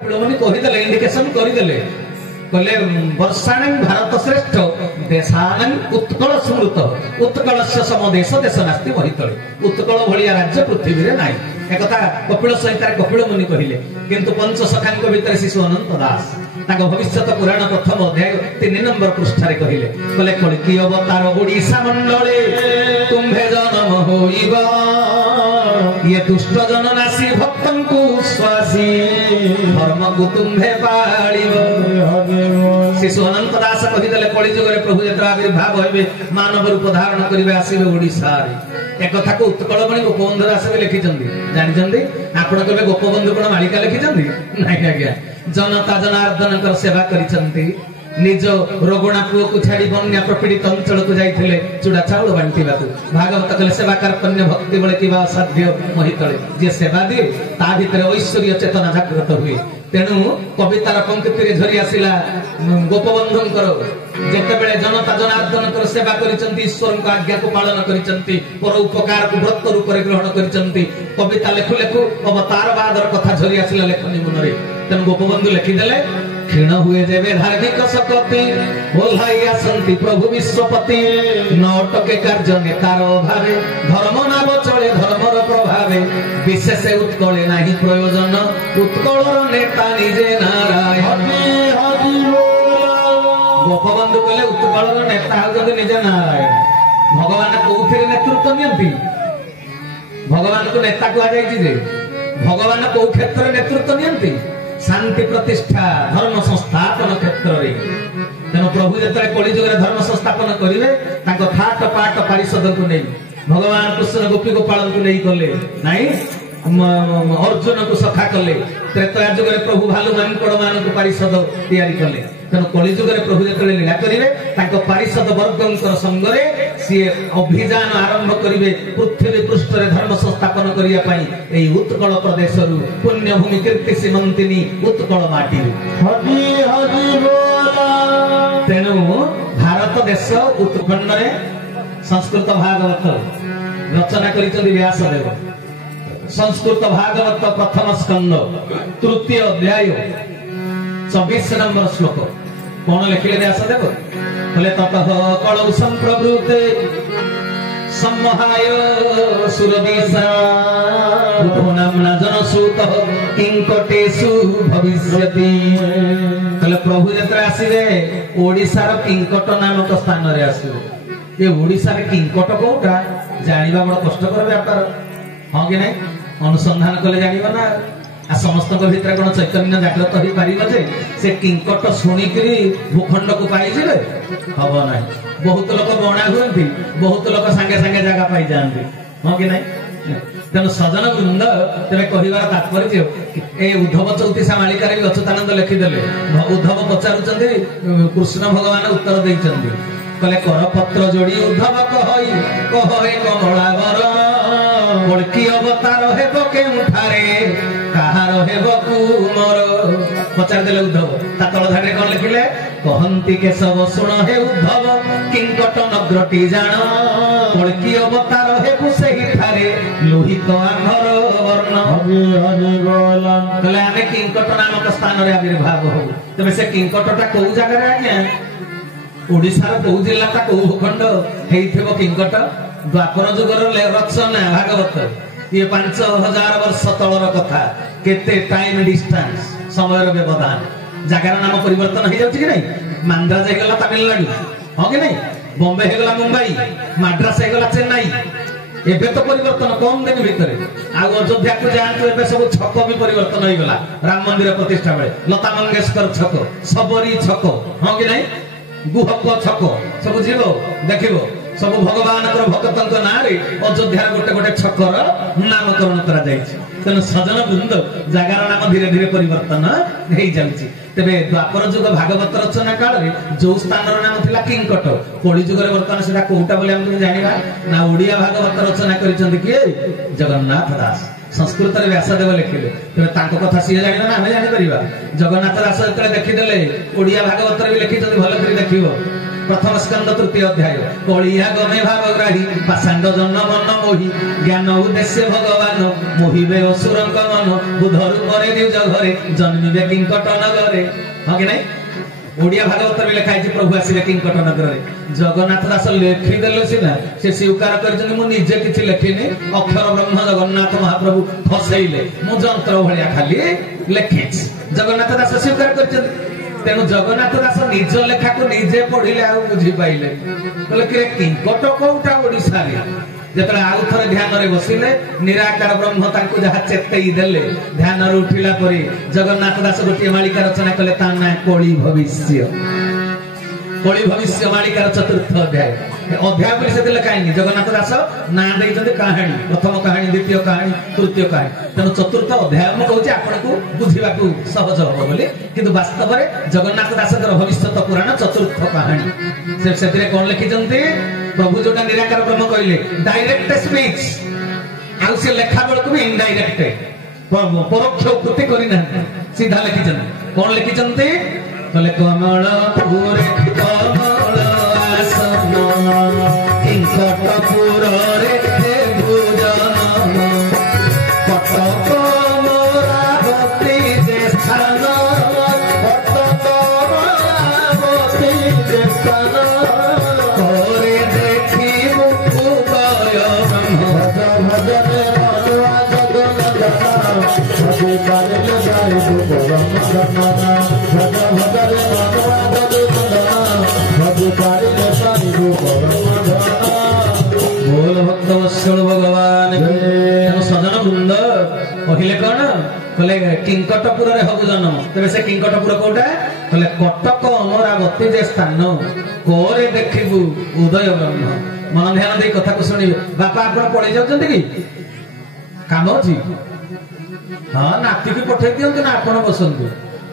कहीदेले indication करदेले कहले वर्षाणं भारत श्रेष्ठ देशानं उत्कल स्मृत उत्कलस्य समदेश देश नास्ति महितले उत्कल भलिया राज्य पृथ्वी रे नाही एकथा कपिल संहितार कपिल मुनि कहिले किंतु पंच सखांक भितर शिशु अनंत दास ताको भविष्यत पुराण प्रथम अध्याय 3 नंबर पृष्ठ रे कहिले कहले कलिकी अवतार ओडिसा मंडले तुम्भे जन्म होइबा ये दुष्ट जन नासी भक्तन को स्वासी धर्म को तुम्भे पाळिबो शिशु अनंत दास कहिदेले कलिजुग रे प्रभु जेतरा आविर्भाव हेबे मानव रूप धारण करिवे आसीबे ओडिसा रे एक कथा को उत्कल मणि गोपबंधु दास भी लिखिचंदी जानि चंदी आपण केबे गोपबंधु कोन मालिका लिखिचंदी नाही आज्ञा जनता जनार्दन कर सेवा करिचंती निज रोगणा पुओ को छाड़ी बन्या प्रपीड़ित अंचल को जाइथिले चूड़ा चाउल बांटिबाकू भागवत कहले सेवा कार्पण्य भक्ति बळे किबा साध्य महितले जे सेवा दिए ता भितर ऐश्वर्य चेतना जागृत हुए तेणु कवितार पंक्ति झरी आसिला गोपबंधुंकर जेतेबेले जनता जनार्दन कर सेवा करिसंती ईश्वर को आज्ञा को पालन करिसंती पर उपकार को व्रत रूप रे ग्रहण करिसंती कविता लेखु लेखु अवतार बादर कथा झरी आसिला लेखनी मनरे तेणु गोपबंधु लिखिदेले क्षीण हुए जेबे धार्मिक सकति ओल्हाई आसंती प्रभु विश्वपति नटके कार्य नेतार अभावे धर्म नाम चले धर्मर प्रभावे विशेष उत्कले नाही प्रयोजन उत्कलर नेता निजे नारायण गोपबंधु कहले उत्कलर नेता होते निजे नारायण भगवान कोउथिरे नेतृत्व नियंती भगवान को नेता को आजाई जे भगवान को क्षेत्र नेतृत्व नियंती शांति प्रतिष्ठा धर्म संस्थापन क्षेत्र रे तेणु प्रभु जेतरे कलिजुग रे धर्म संस्थापन करिवे ताको ठाट पाट पारिषद को नै भगवान कृष्ण गोपी गोपाल को नै कले नाही अर्जुन को सखा कले त्रेता युग रे प्रभु भालु मानकड़ मान को पारिषद तैयारी कले तेणु कलिजुग रे प्रभु जेतरे लीला करिवे ताको पारिषद वर्गंकर संगरे सी अभियान आरंभ करिवे पृथ्वी पृष्ठ रे धर्म संस्थापन करिया पई एई उत्कल प्रदेश रु पुण्य भूमि कीर्ति सीमंतिनी उत्कल माटी हरि हरि बोला तेणु भारत देश उत्खंड रे संस्कृत भागवत रचना करिचंदी व्यासदेव संस्कृत भागवत प्रथम स्कंद तृतीय अध्याय 24 नंबर श्लोक कौन लिखिले व्यासदेव बोले ततः कलौ संप्रवृते सम्महाय सुरवीसा नाम्ना जनसूत किंकटेषु भविष्यति कहले प्रभु जेतरा आसीबे ओडिसा रो किंकट नामक स्थान रे आसीबे ए ओडिसा रे किंकट कोटा जानिबा बड़ कष्टकर व्यापार हां कि नै अनुसंधान कले जानिबा ना आ समस्त भीतर कोन चैतन्य जागृत हो पारिबो जे से किंकट सुनिकरी भूखंड को पाई जिवे हबो नै बहुत लोक बणा हुंती बहुत लोक संगे संगे जागा पाई जानती हां कि नै तेणु सजन वृंद तेरे कहिबार तात्पर्य ए उद्धव चौतीसा मालिका रे अच्युतानंद लिखिदेले उद्धव पचारुचंदी कृष्ण भगवान उत्तर दैचंदी कहले कर पत्र जोड़ी उद्धव कहई कमलावर बड़की अवतार हेबो केउठारे कहार हेबो कुमर पचार देले उद्धव ता तळ धारे कोन लिखिले कहंती केशव सुण हे उद्धव किंकट नग्रटी जान बड़की अवतार हेबो सेही थारे लोहित आंधर वर्ण हरि हरि बोला कहले आमे किंकट नामक स्थान रे आविर्भाव हो तबे से किंकटटा को जगह रे आज्ञा ओडिसा रो को जिल्ला ता को भूखंड हेइथबो किंकट द्वापर जुगर रचना भागवत ये 5000 वर्ष तलर कथा केते टाइम डिस्टेंस समय रो व्यवधान जगार नाम परिवर्तन हो जाउछि कि नै मांद्राज हे गला तमिलनाडु हो कि नै बॉम्बे हे गला मुंबई मद्रास हे गला चेन्नई एबे तो परिवर्तन कम दिन भीतर आ अयोध्या को जानतो एबे सब छक भी परिवर्तन हो गला राम मंदिर प्रतिष्ठा बेले लता मंगेशकर छक सबरी छक हो कि नै गुहक छक सब जीवो देखिबो सब भगवान भक्तों ना अयोध्यार गोटे गोटे छकर नामकरण करा तेणु सजन वृंद जगार नाम धीरे धीरे परिवर्तन हो जाउछि तेबे द्वापर जुग भागवत रचना काल रे जो स्थान नाम थिला किंकट कली जुग रे वर्तमान सेटा कोउटा बोले हम जानिबा ना ओडिया भागवत रचना करिसंती किए जगन्नाथ दास संस्कृत रे व्यासदेव लिखिले तेबे तांको कथा सिए जानिबा ना हम जानि परिबा जगन्नाथ दास जेतले देखि देले ओडिया भागवत रे भी लिखिसंती भलो करी देखिबो प्रथम स्कंद तृतीय अध्याय कलिया गमे भावग्राही पाषांड जन मन मोही ज्ञान उद्देश्य भगवान मोहिबे असुरंक मन बुध रूपरे निज घरे जन्मिबे किंकट नगरे हाँ कि नहीं ओडिया भागवत में लिखा है प्रभु आसिबे किंकट नगर जगन्नाथ दास लिखिदेले सीना से स्वीकार कर निजे किसी लिखिनी अक्षर ब्रह्म जगन्नाथ महाप्रभु फसैले मु जंत्र भाया खाली लिखी जगन्नाथ दास स्वीकार कर तेणु जगन्नाथ दास निज लेखा को निजे पढ़िले आ बुझी पाइले कहले कि किंकट कोटा ओडिसा रे जेतले आउ थरे ध्यान रे बसिले निराकार ब्रह्म तांको जहा चेतई देले ध्यान रे उठिला परी जगन्नाथ दास गोटे मालिका रचना कले ता ना कली भविष्य मालिकार चतुर्थ अध्याय अध्याय पर से दिले काई जगन्नाथ दास ना देई जते कहानी प्रथम कहानी द्वितीय कहानी तृतीय कहानी तेणु चतुर्थ अध्याय में कहूँ आपन को बुझिबा को सहज हो बोली किंतु वास्तव में जगन्नाथ दास भविष्यत पुराण चतुर्थ कहानी से कोन लिखि जंती प्रभु जोटा निराकार ब्रह्म कहले डायरेक्ट स्पीच आउ से लेखा बेल को भी इनडायरेक्ट परोक्ष उक्ति करिना सीधा लिखि जंती कोन लिखि जंती कले कमल पुरे कमल आसन किंकटपुर रे भुजन कटक मोरावती जे स्थान कटक मोरावती जे स्थान करे देखी मुकुदय ब्रह्म भजन मनवा जगन्नाथ भजे बारे जाई ब्रह्म बोल भक्त वत्सल भगवान सजन वृंद कहले कौन कहले किंकटपुर रे हबु जन्म तेरे से किंकटपुर कोटा कहले कटक अमरावती जे स्थान कोरे देखिबु उदय ब्रह्म मन ध्यान दे कथा को सुनिबे बापा आपण पढि जाउछन्ति कि काम अछि हां नाती की पठै दियंतु ना आपण बसंतु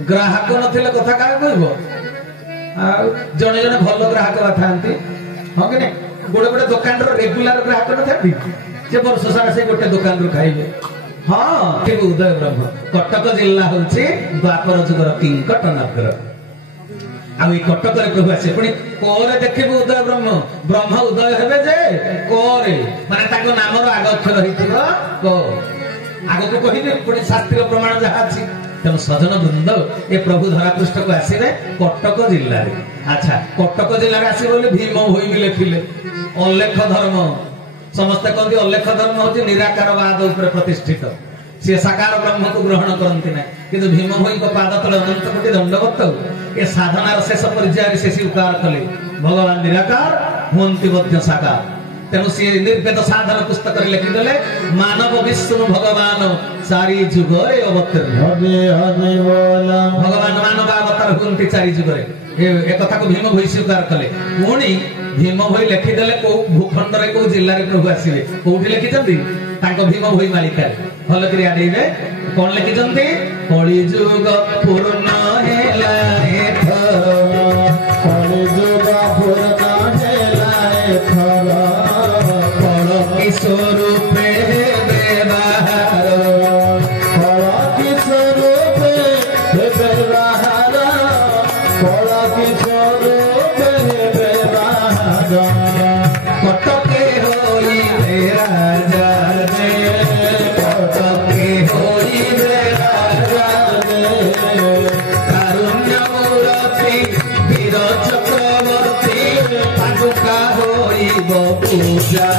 ग्राहक नथिले कथा का कहबो जने जने भल ग्राहक थांती हाँ कि गोटे गोटे दुकान रेगुलर ग्राहक नथांती से वर्ष सारा से गोटे दुकान रु खाइबे हाँ ठीक उदय ब्रह्म कटक जिला होछि द्वापर जुगर किंकट नगर आ कटक प्रभु आसे पुणी कोरे देखिबे उदय ब्रह्म ब्रह्म उदय हेबे जे कोरे माने ताको नामर आग अक्षर रहिथिबो को आगो को कहिबे पुणी शास्त्रीय प्रमाण जहा अछि तेणु सजन वृंद ए प्रभु धरापृष्ठ को आसिबे कटक जिल्ला रे अच्छा कटक जिल्ला रे आसिबे बोले भीम होई भी लेखिले अलेख धर्म समस्त कहते अलेख धर्म होची निराकारवाद ऊपर प्रतिष्ठित से साकार ब्रह्म को ग्रहण करंती ना किंतु भीम होई को पाद तले अनंत कोटि दंडवत ए साधनार शेष पर्याय से स्वीकार कले भगवान निराकार हुंती मध्य साकार तेणु सी निर्वेद साधन पुस्तक लिखिदेले मानव विष्णु भगवान चारि जुगरे अवतीर्ण भगवान मानव अवतार हुंती चारि जुगरे ए कथा को भीम भई स्वीकार कले पुणी भीम भई लिखिदेले को भूखंड रे को जिल्ला रे प्रभु आसीबे कोठी लिखिचंती ताको भीम भई मालिका भल करी आडीबे कोन लिखिचंती कली जुग पूर्ण हेला एथर कली जुग पूर्ण हेला एथर स्वरूपे व्यवहार फल की स्वरूपे व्यवहार फल की स्वरूपे व्यवहार कटके होई राजा रे कटके होई राजा रे कारुण्य मूर्ति वीर चक्रवर्ती पादुका होई पूजा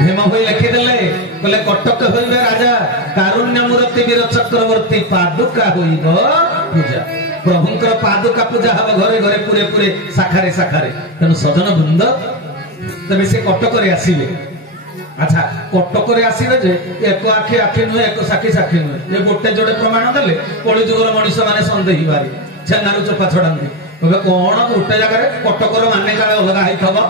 भीम भई लिखिदेले कहले कटक होइबे राजा कारुण्य मूर्ति वीर चक्रवर्ती पादुका होइब पूजा प्रभुंकर पादुका पूजा हब घरे घरे पुरे पुरे शाखारे शाखारे तेणु सजन वृंद तबे से कटक रे आसीबे अच्छा कटक रे आसीबे जे एक आखि आखि नुहे एक साखी साखी नुहे ये गोटे जोड़े प्रमाण देले कली जुगर मनीष माने संदेही बारी छेनारु चोपा छड़ांती कहबे कोन गोटे जगह कटकर माने काले अलगा हैथबो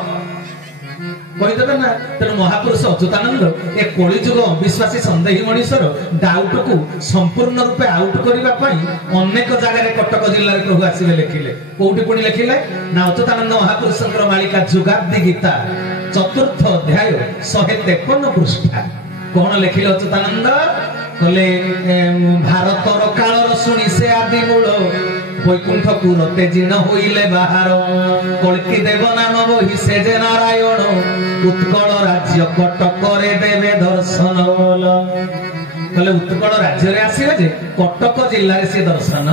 कहिदेबे ना तेणु महापुरुष अच्युतानंद ए कली जुग अविश्वासी संदेही मनीषर डाउट को संपूर्ण रूपे आउट करबा पई अनेक जगह रे कटक जिल्ला रे प्रभु आसीबे लिखिले कोठी पुणी लिखिले ना अच्युतानंद महापुरुषकर मालिका जुगाब्दी गीता चतुर्थ अध्याय 153 पृष्ठा कौन लिखिले अच्युतानंद कले भारतर कालर शुणी से आदि मूल वैकुंठपुर तेजिन होइले बाहर कल्की देव नाम बही से जे नारायण उत्कल राज्य कटक रे देवे दर्शन कले उत्कल राज्य रे आसीबे जे कटक जिल्ला रे से दर्शन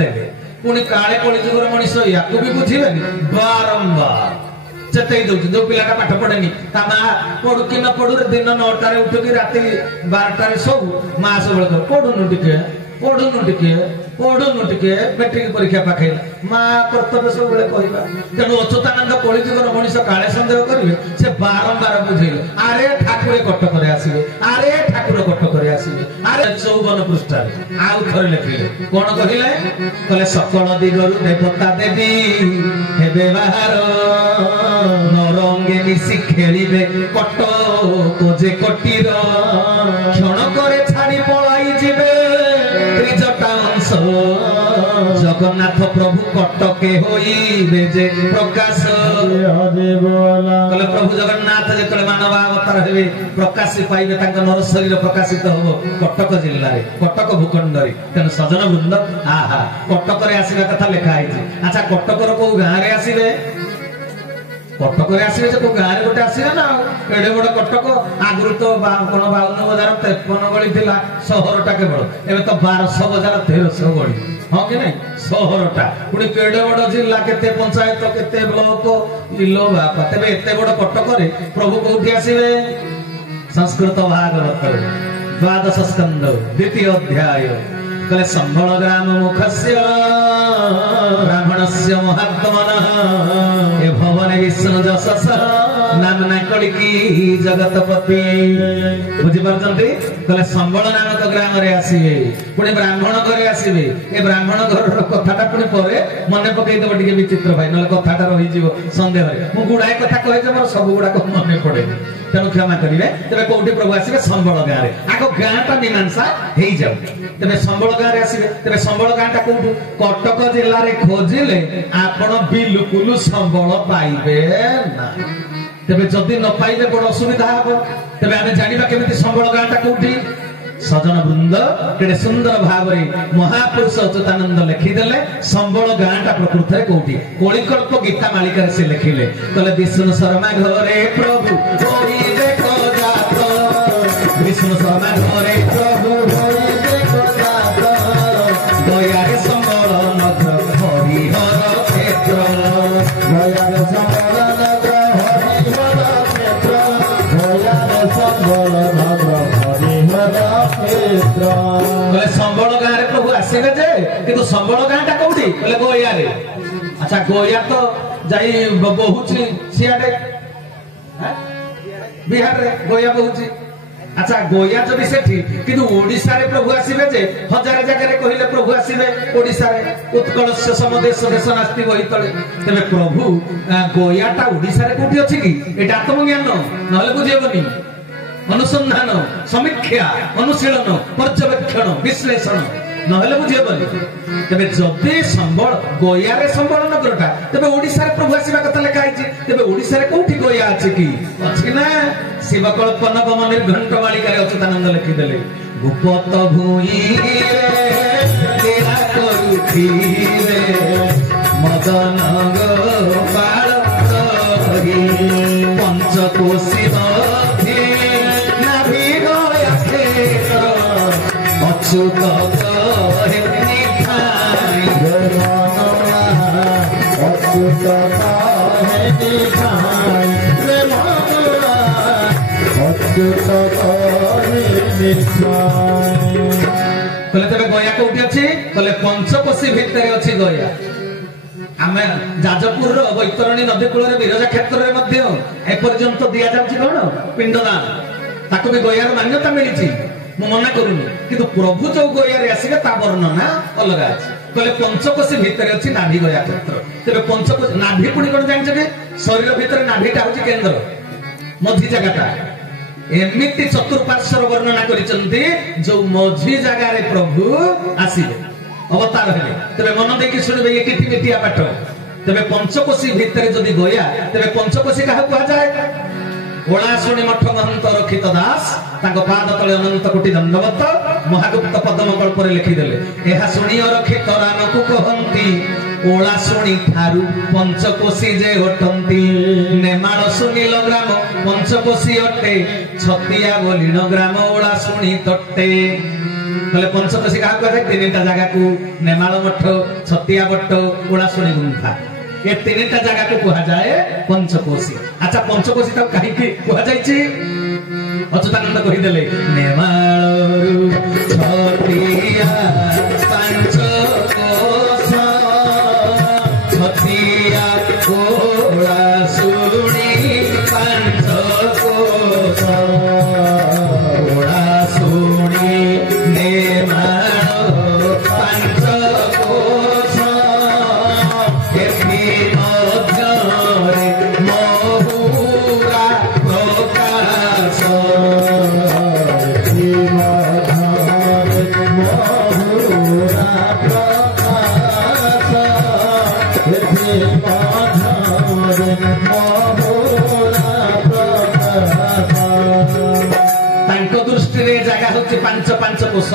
देवे पुणी काले कलिजुगर मनीष याकु भी बुझिबेनी बारंबार चेतई दउछ जो पिलाटा पाठ पढेनी ता मां पढु कि न पढु रे दिन 9टा रे उठो कि राती 12टा रे सो मां सबळ पढुनु टिके मैट्रिक परीक्षा पाखे मां कर्तव्य सब बेले कहबा तेनु अच्युतानंद कलिजुगर मनीष काले संदेह करिवे से बारंबार बुझेले अरे ठाकुर कटक रे आसीबे अरे ठाकुर कटक रे आसीबे अरे 54 पृष्ठा आउ थरे लिखिले कोन कहिले कले सकल दिगरु देवता देवी हेबे बाहर नरंगे मिसी खेलिबे कटक जे कटीर क्षण करे छाड़ी पलाई जिबे त्रिजटा अंश जगन्नाथ प्रभु कटके होइबे जे प्रकाश कले प्रभु जगन्नाथ जेतले मानव अवतार हेबे प्रकाश पाइबे तांका नर शरीर प्रकाशित होबो कटक जिल्ला रे कटक भूखंड रे तेन सजन वृंद आहा कटक रे आसीबा कथा लिखा आइछि अच्छा कटक रो को गां रे आसीबे कटक रे आसीबे जे को गां रे गोटे आसीबे ना एडे बड़ कटक आगुरु तो 52,53 गली थिला शहरटा केवल एबे तो 12,1300 गली हां कि नहीं शहरटा पुणी केडे बड़ जिल्ला केते पंचायत केते ब्लॉक इलो बापा तबे एते बड़ कटक रे प्रभु कोठी आसीबे संस्कृत भागवत 12 स्कंद 2 अध्याय कले संबल ग्राम मुखस्य ब्राह्मणस्य महात्मनः ए भवन विष्णु जसस नामना कलिकी जगतपति बुझी पारछन्ती कले संबल नामक ग्राम रे आसीबे पुणी ब्राह्मण घरे आसीबे ए ब्राह्मण घर रो कथाटा पुणी परे मने पकई देबो टिके विचित्र भाई नले कथाटा रहि जीवो संदेह रे मु गुडाय कथा कहे जे मोर सब गुडा को मने पड़े तेनु क्षमा करिवे तबे कोठी प्रभु आसीबे संबल गां रे आको गांटा मीमांसा हेई जाऊ तबे संबल गां रे आसीबे तबे संबल गांटा कोठु कटक जिल्ला रे खोजिले आपण बिलकुल संबल पाइबे ना तबे जदी न पाइले बड़ असुविधा हबो तबे आमे जानिबा केमिति संबल गांटा कोठी सजन वृंद केडे सुंदर भावरे महापुरुष अच्युतानंद लिखिदेले संबल गांटा प्रकृତରେ कोठी कोलिकल्प गीता मालिका से लिखिले तले विष्णु शर्मा घरे प्रभु होई देखो जात विष्णु शर्मा घरे प्रभु होई देखो जात दयारे संबल नगर हरिहर क्षेत्र दयारे संबल नगर हरिहर क्षेत्र दयारे संबल नगर कले संबल गां रे प्रभु आसीबे जे किंतु संबल गांटा कोठी कले गोया रे अच्छा गोया तो जाई बहुची सियाडे बिहार रे गोया बहुची अच्छा गोया जदि सेठी किंतु ओडिसा रे प्रभु आसीबे जे हजार जगह रे कहिले प्रभु आसीबे ओडिसा रे उत्कलस्य समदेश देश नास्ति वही तळे तबे प्रभु गोयाटा ओडिसा रे कोठी अछि कि एटा आत्मज्ञान नहले बुझेबनी अनुसंधान समीक्षा अनुशीलन पर्यवेक्षण विश्लेषण नहले बुझेबनी तबे जदि संबल गोया रे संबल नगरटा तबे ओडिसा रे प्रभु आसीबा कथा लेखा आइछि तबे ओडिसा रे कोठी गोया अछि कि अछि ना शिवकल्पन गम निर्घंट मालिका रे अच्युतानंद लिखि देले गुप्त भूई तेरा करुथि रे मदन गोपाल हरि पंचकोशी अच्युत कहे निखाई अच्युत कहे निखाई अच्युत कहे निखाई कले तबे गया कोठी अछि कले पंचकोशी भितरे अछि गया आमे जाजपुर रो बैतरणी नदी कूल रे विरजा क्षेत्र रे मध्य ए पर्यंत दिया जाछि कोन पिंडदान ताको भी गयार मान्यता मिलिछि मु मना करूनी किंतु प्रभु जो गया रे आसीबे ता वर्णना अलग अछि कले पंचकोशी भितरे अछि नाभि गया क्षेत्र तबे पंचकोशी नाभि पुनी कोन जानि जे शरीर भितरे नाभिटा होछि केंद्र मझी जगहटा एमिति चतुर्पार्श्वर वर्णना करिसंती जो मझी जगह रे प्रभु आसीबे अवतार हेले तबे मन देखि सुनिबे ये किठिमिटिया पाठ तबे पंचकोशी भितरे जदि गया तबे पंचकोशी काहा कहा जाय ओलाशुणी मठ महंत रक्षित दास तांको पाद तले अनंत कोटि दंडवत महागुप्त पद्म कल्परे लिखिदेले एहा शुणी रक्षित राम को कहंती ओलाशुणी ठारू पंचकोशी जे हटंती नेमाळ सुनील ग्राम पंचकोशी अटे छतिया बोलिन ग्राम ओलाशुणी तट्टे कहले पंचकोशी का कहते तीनटा जगह को नेमाळ मठ छतिया बट्ट ओलाशुणी गुंफा ये तीनटा जगह को कहा जाए पंचकोशी। अच्छा पंचकोशी तक कहीं की कहा जाइछि अच्युतानंद कहिदेले नेमाळरू छतिया पंचकोश छतिया ओलाशुणी पंचकोश ओलाशुणी नेमाळ पंचकोश दृष्टि जगह हूँ 5 कोश।